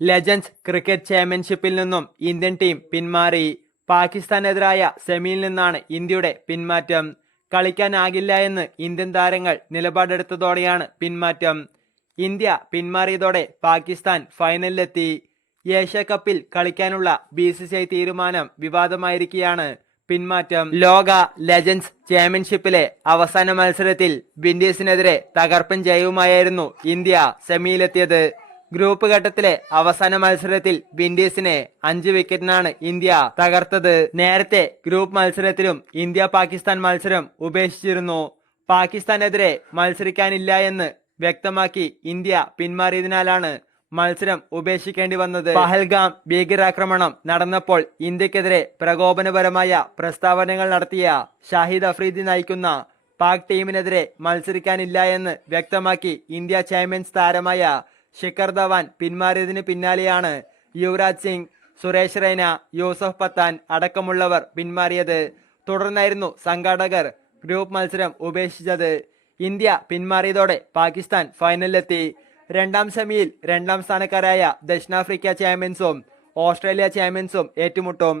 Legends cricket ചാമ്പ്യൻഷിപ്പിൽ നിന്നും Indian team പിന്മാറി. പാകിസ്ഥാനെതിരായ സെമിയിൽ നിന്നാണ് ഇന്ത്യയുടെ പിന്മാറ്റം. കളിക്കാനാകില്ല എന്ന് ഇന്ത്യൻ താരങ്ങൾ നിലപാടെടുത്തതോടെയാണ് പിന്മാറ്റം. ഇന്ത്യ പിന്മാറിയതോടെ പാകിസ്ഥാൻ ഫൈനലിലെത്തി. ഏഷ്യ കപ്പിൽ കളിക്കാനുള്ള BCCI തീരുമാനം വിവാദമായിരിക്കെയാണ് പിന്മാറ്റം. ലോക ലെജൻഡ്സ് ചാമ്പ്യൻഷിപ്പിലെ അവസാന മത്സരത്തിൽ വിൻഡീസിനെതിരെ തകർപ്പൻ ജയവുമായിരുന്നു ഇന്ത്യ സെമിയിലെത്തിയത്. ഗ്രൂപ്പ് ഘട്ടത്തിലെ അവസാന മത്സരത്തിൽ വിൻഡീസിനെ 5 വിക്കറ്റിനാണ് ഇന്ത്യ തകർത്തത്. നേരത്തെ ഗ്രൂപ്പ് മത്സരത്തിലും ഇന്ത്യ പാകിസ്ഥാൻ മത്സരം ഉപേക്ഷിച്ചിരുന്നു. പാകിസ്ഥാനെതിരെ മത്സരിക്കാനില്ല എന്ന് വ്യക്തമാക്കി ഇന്ത്യ പിന്മാറിയതിനാലാണ് മത്സരം ഉപേക്ഷിക്കേണ്ടി വന്നത്. പഹൽഗാം ഭീകരാക്രമണം നടന്നപ്പോൾ ഇന്ത്യക്കെതിരെ പ്രകോപനപരമായ പ്രസ്താവനകൾ നടത്തിയ ഷാഹിദ് അഫ്രീദി നയിക്കുന്ന പാക് ടീമിനെതിരെ മത്സരിക്കാനില്ല എന്ന് വ്യക്തമാക്കി ഇന്ത്യ ചാമ്പ്യൻസ് താരമായ ശിഖർ ധവാൻ പിന്മാറിയതിന് പിന്നാലെയാണ് യുവരാജ് സിംഗ്, സുരേഷ് റെയ്ന, യൂസഫ് പത്താൻ അടക്കമുള്ളവർ പിന്മാറിയത്. തുടർന്നായിരുന്നു സംഘാടകർ ഗ്രൂപ്പ് മത്സരം ഉപേക്ഷിച്ചത്. ഇന്ത്യ പിന്മാറിയതോടെ പാകിസ്ഥാൻ ഫൈനലിലെത്തി. രണ്ടാം സെമിയിൽ രണ്ടാം സ്ഥാനക്കാരായ ദക്ഷിണാഫ്രിക്ക ചാമ്പ്യൻസും ഓസ്ട്രേലിയ ചാമ്പ്യൻസും ഏറ്റുമുട്ടും.